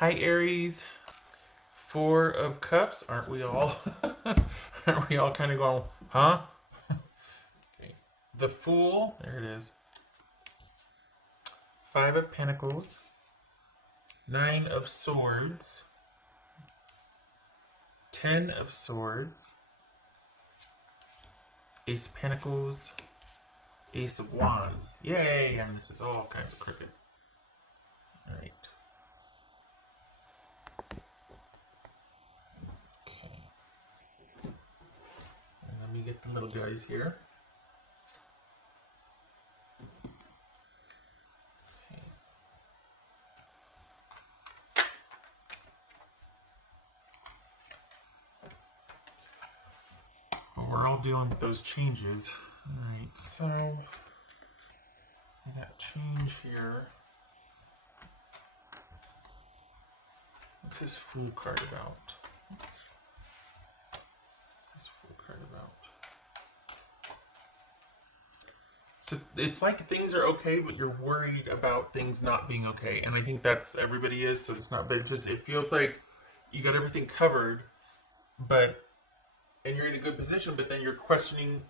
Hi, Aries. Four of Cups. Aren't we all? Aren't we all kind of going, huh? Okay. The Fool. There it is. Five of Pentacles. Nine of Swords. 10 of Swords. Ace of Pentacles. Ace of Wands. Yay! And this is all kinds of crooked. All right. Okay. And let me get the little guys here. Okay. Well, we're all dealing with those changes. All right, so I got change here. What's this Fool card about? What's this Fool card about? So it's like things are okay, but you're worried about things not being okay, and I think that's everybody is. So it's not, but it feels like you got everything covered, but and you're in a good position, but then you're questioning,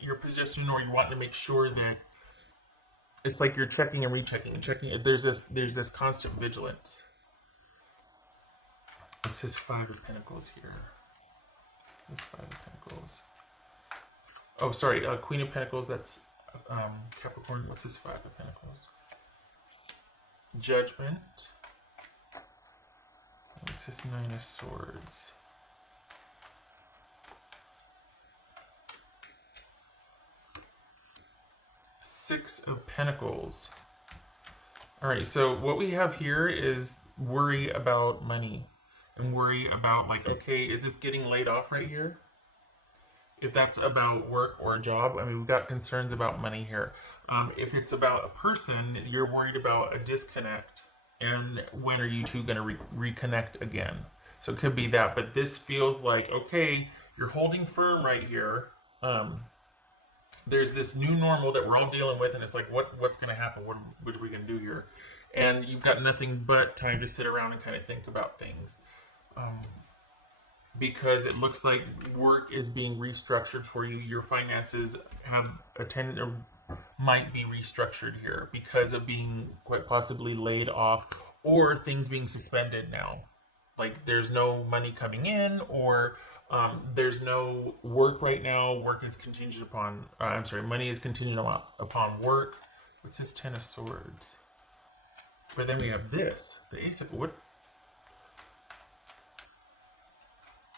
your position, or you want to make sure that it's like you're checking and rechecking and checking. There's this constant vigilance. It says Five of Pentacles here. It's Five of Pentacles. Oh, sorry, Queen of Pentacles. That's Capricorn. What's this Five of Pentacles? Judgment. What's this Nine of Swords? Six of Pentacles. All right, so what we have here is worry about money and worry about, like, okay, is this getting laid off right here? If that's about work or a job, I mean, we've got concerns about money here. If it's about a person, you're worried about a disconnect, and when are you two going to reconnect again? So it could be that, but this feels like, okay, you're holding firm right here. There's this new normal that we're all dealing with, and it's like, what's going to happen? What are we going to do here? And you've got nothing but time to sit around and kind of think about things. Because it looks like work is being restructured for you. Your finances have attended or might be restructured here because of being quite possibly laid off, or things being suspended now. Like there's no money coming in, or there's no work right now. Work is contingent upon, money is contingent upon work. What's this Ten of Swords? But then we have this, the Ace of,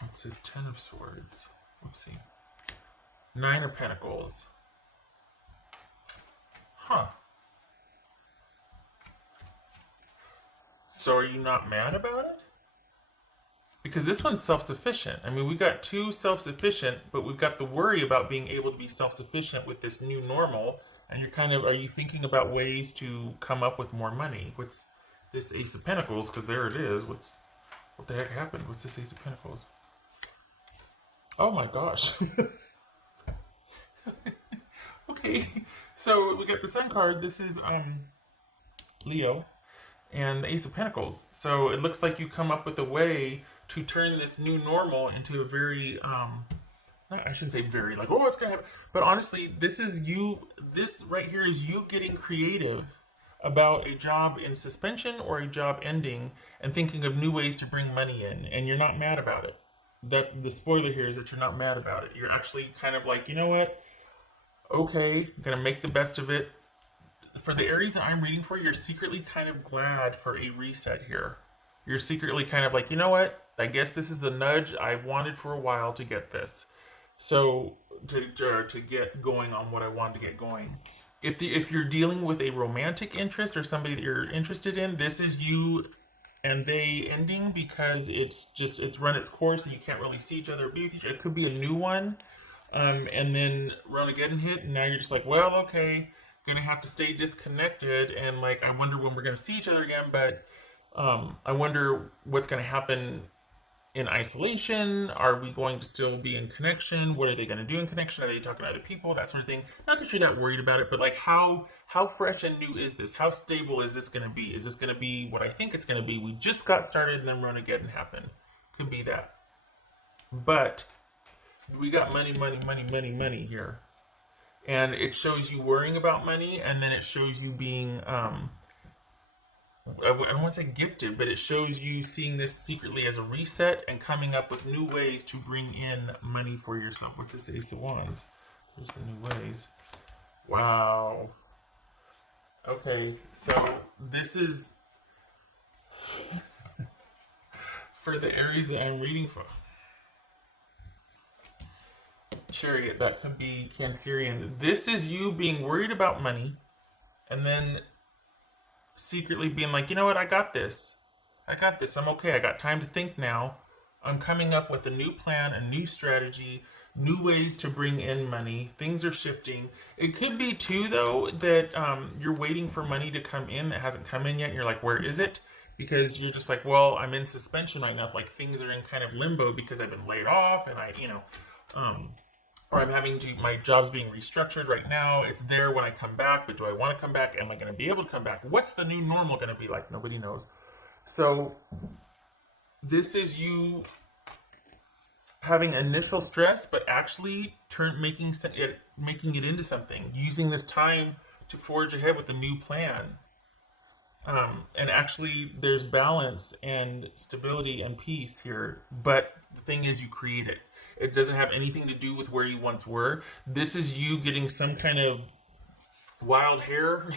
it says Ten of Swords. Oopsie. Nine of Pentacles. Huh. So are you not mad about it? Because this one's self-sufficient. I mean, we got two self-sufficient, but we've got the worry about being able to be self-sufficient with this new normal. And you're kind of, are you thinking about ways to come up with more money? What's this Ace of Pentacles? Because there it is. What the heck happened? What's this Ace of Pentacles? Oh my gosh. Okay, so we got the Sun card. This is Leo and the Ace of Pentacles. So it looks like you come up with a way to turn this new normal into a very I shouldn't say very, like, oh, it's gonna happen, but honestly, this right here is you getting creative about a job in suspension or a job ending and thinking of new ways to bring money in, and you're not mad about it. That the spoiler here is that you're not mad about it. You're actually kind of like, you know what? Okay, I'm gonna make the best of it. For the Aries that I'm reading for, you're secretly kind of glad for a reset here. You're secretly kind of like, you know what? I guess this is the nudge I've wanted for a while to get this. So to get going on what I wanted to get going. If you're dealing with a romantic interest or somebody that you're interested in, this is you and they ending because it's run its course and you can't really see each other or be with each other. It could be a new one, and then Ronageddon hit, and now you're just like, well, okay, gonna have to stay disconnected, and like I wonder when we're gonna see each other again, but I wonder what's gonna happen in isolation? Are we going to still be in connection? What are they going to do in connection? Are they talking to other people? That sort of thing. Not that you're that worried about it, but like how fresh and new is this? How stable is this going to be? Is this going to be what I think it's going to be? We just got started and then Ronageddon happened. Could be that. But we got money, money, money, money, money here. And it shows you worrying about money, and then it shows you being I don't want to say gifted, but it shows you seeing this secretly as a reset and coming up with new ways to bring in money for yourself. What's this Ace of Wands? There's the new ways. Wow. Okay, so this is for the Aries that I'm reading for. Chariot, that could be Cancerian. This is you being worried about money and then secretly being like, you know what, I got this. I'm okay. I got time to think now. I'm coming up with a new plan, a new strategy, new ways to bring in money. Things are shifting. It could be too, though, that you're waiting for money to come in that hasn't come in yet. And you're like, where is it? Because you're just like, well, I'm in suspension right now. Like things are in kind of limbo because I've been laid off and or I'm having to, my job's being restructured right now. It's there when I come back, but do I want to come back? Am I going to be able to come back? What's the new normal going to be like? Nobody knows. So this is you having initial stress, but actually making it into something, using this time to forge ahead with a new plan. And actually there's balance and stability and peace here. But the thing is, you create it. It doesn't have anything to do with where you once were. This is you getting some kind of wild hair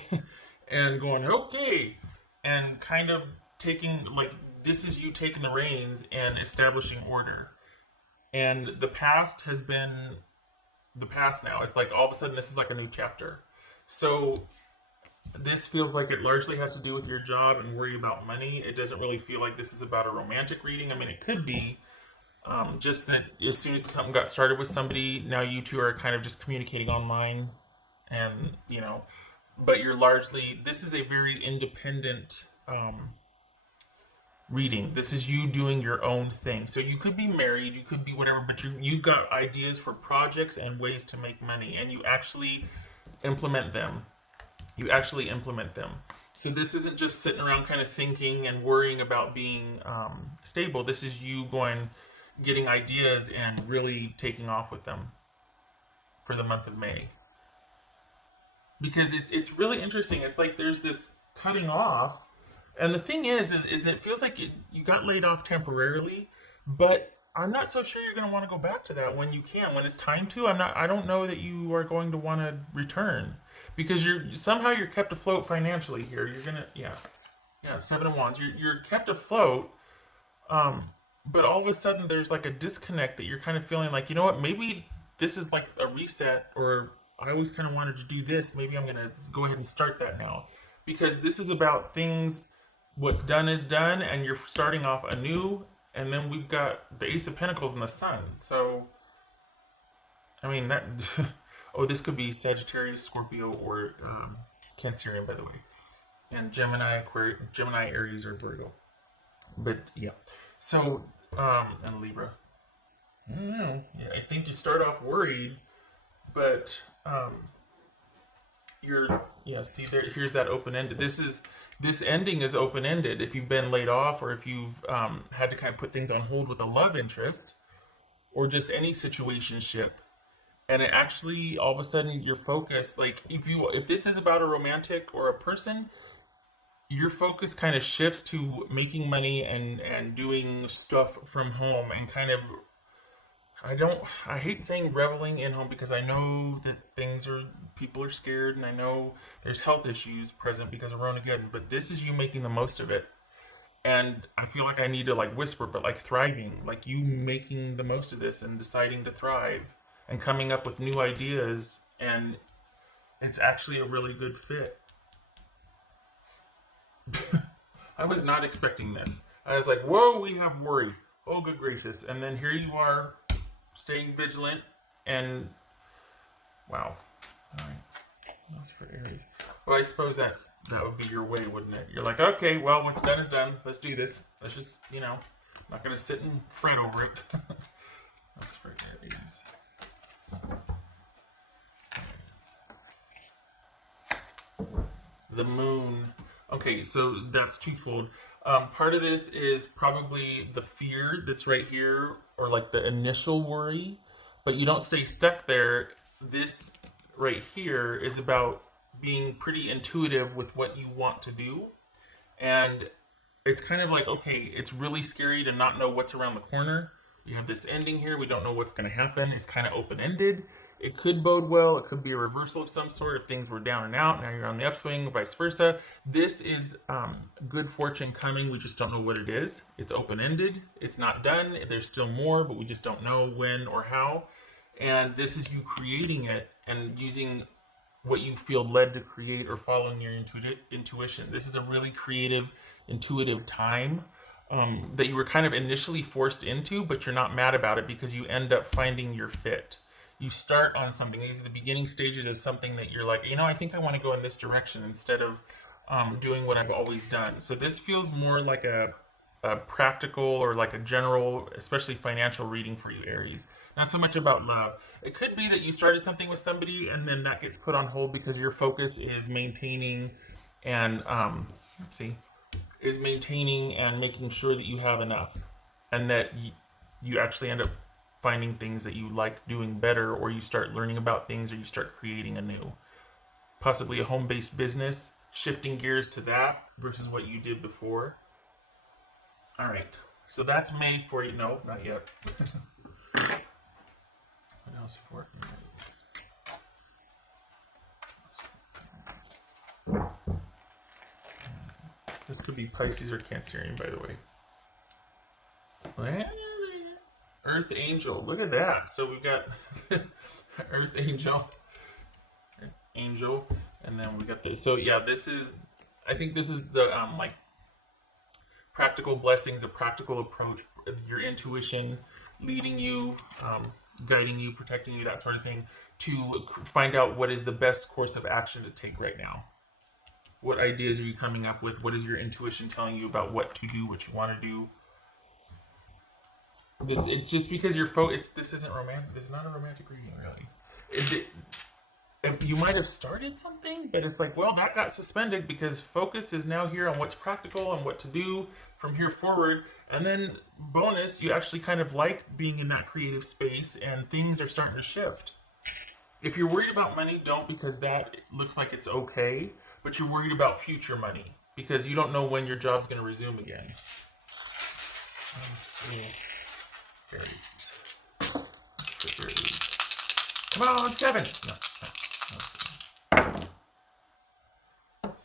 and going, okay, and kind of taking, like, this is you taking the reins and establishing order. And the past has been the past now. It's like all of a sudden this is like a new chapter. So this feels like it largely has to do with your job and worry about money. It doesn't really feel like this is about a romantic reading. I mean, it could be. Just that as soon as something got started with somebody, now you two are kind of just communicating online, and but you're largely, this is a very independent reading. This is you doing your own thing. So you could be married, you could be whatever, but you got ideas for projects and ways to make money, and you actually implement them. So this isn't just sitting around kind of thinking and worrying about being stable. This is you getting ideas and really taking off with them for the month of May. Because it's really interesting. It's like there's this cutting off, and the thing is it feels like you got laid off temporarily, but I'm not so sure you're going to want to go back to that when you can. When it's time to, I don't know that you are going to want to return, because you're kept afloat financially here. You're gonna, yeah, 7 of Wands. You're kept afloat, but all of a sudden there's like a disconnect that you're kind of feeling like, you know what, maybe this is like a reset, or I always kind of wanted to do this. Maybe I'm gonna go ahead and start that now, because this is about things. What's done is done, and you're starting off anew. And then we've got the Ace of Pentacles and the Sun. So, I mean, that. Oh, this could be Sagittarius, Scorpio, or Cancerian, by the way. And Gemini, Aries, or Virgo. But, yeah. So, and Libra. I don't know. Yeah, I think you start off worried, but see, here's that open-ended. This ending is open-ended. If you've been laid off, or if you've had to kind of put things on hold with a love interest, or just any situationship, and it actually, all of a sudden, your focus, like, if this is about a romantic or a person, your focus kind of shifts to making money and doing stuff from home, and kind of, I hate saying reveling in home, because I know that people are scared, and I know there's health issues present because of Ronageddon, but this is you making the most of it. And I feel like I need to like whisper, but like thriving, like you making the most of this and deciding to thrive and coming up with new ideas, and it's actually a really good fit. I was not expecting this. I was like, whoa, we have worry. Oh, good gracious. And then here you are, staying vigilant, and wow. All right. That's for Aries. Well, I suppose that would be your way, wouldn't it? You're like, okay, well, what's done is done. Let's do this. Let's just, Not gonna sit and fret over it. That's for Aries. The moon. Okay, so that's twofold. Part of this is probably the fear that's right here, or like the initial worry, but you don't stay stuck there. This right here is about being pretty intuitive with what you want to do. And it's kind of like, okay, it's really scary to not know what's around the corner. We have this ending here. We don't know what's going to happen. It's kind of open-ended. It could bode well. It could be a reversal of some sort if things were down and out. Now you're on the upswing, vice versa. This is good fortune coming. We just don't know what it is. It's open-ended. It's not done. There's still more, but we just don't know when or how. And this is you creating it and using what you feel led to create or following your intuition. This is a really creative, intuitive time that you were kind of initially forced into, but you're not mad about it because you end up finding your fit. You start on something. These are the beginning stages of something that you're like, you know, I think I want to go in this direction instead of doing what I've always done. So this feels more like a practical or like a general, especially financial reading for you, Aries. Not so much about love. It could be that you started something with somebody and then that gets put on hold because your focus is maintaining and is maintaining and making sure that you have enough, and that you actually end up finding things that you like doing better, or you start learning about things, or you start creating anew. Possibly a home-based business, shifting gears to that versus what you did before. All right, so that's May for you. No, not yet. What else for you? This could be Pisces or Cancerian, by the way. Earth Angel, look at that. So we've got Earth Angel, and then we got this. So yeah, this is, I think this is the like practical blessings, a practical approach, your intuition leading you, guiding you, protecting you, that sort of thing, to find out what is the best course of action to take right now. What ideas are you coming up with? What is your intuition telling you about what to do, what you want to do? It's just because you're this isn't romantic. This is not a romantic reading, really. You might have started something, but it's like, well, that got suspended because focus is now here on what's practical and what to do from here forward. And then bonus, you actually kind of like being in that creative space, and things are starting to shift. If you're worried about money, don't, because that looks like it's okay. But you're worried about future money because you don't know when your job's going to resume again. Aries. Come on, 7. No.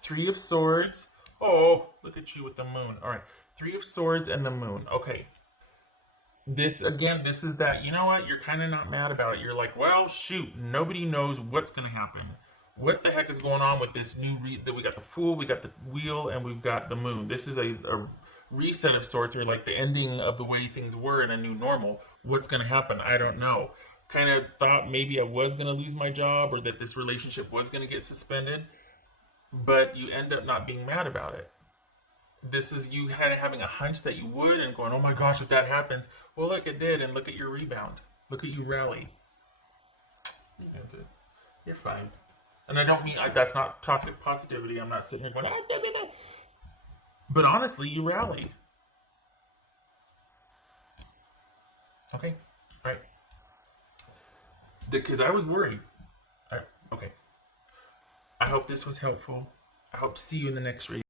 Three of Swords. Oh, look at you with the moon. All right. 3 of Swords and the moon. Okay. This, again, this is that, you know what? You're kind of not mad about it. You're like, well, shoot. Nobody knows what's going to happen. What the heck is going on with this new that we got the Fool, we got the Wheel, and we've got the Moon. This is a reset of sorts, or like the ending of the way things were in a new normal. What's going to happen? I don't know. Kind of thought maybe I was going to lose my job, or that this relationship was going to get suspended, but you end up not being mad about it. This is you having a hunch that you would and going, oh my gosh, if that happens, well, look, it did, and look at your rebound. Look at you rally. You're fine. And I don't mean, that's not toxic positivity. I'm not sitting here going, ah. But honestly, you rallied. Okay, right. Because I was worried. Okay. I hope this was helpful. I hope to see you in the next reading.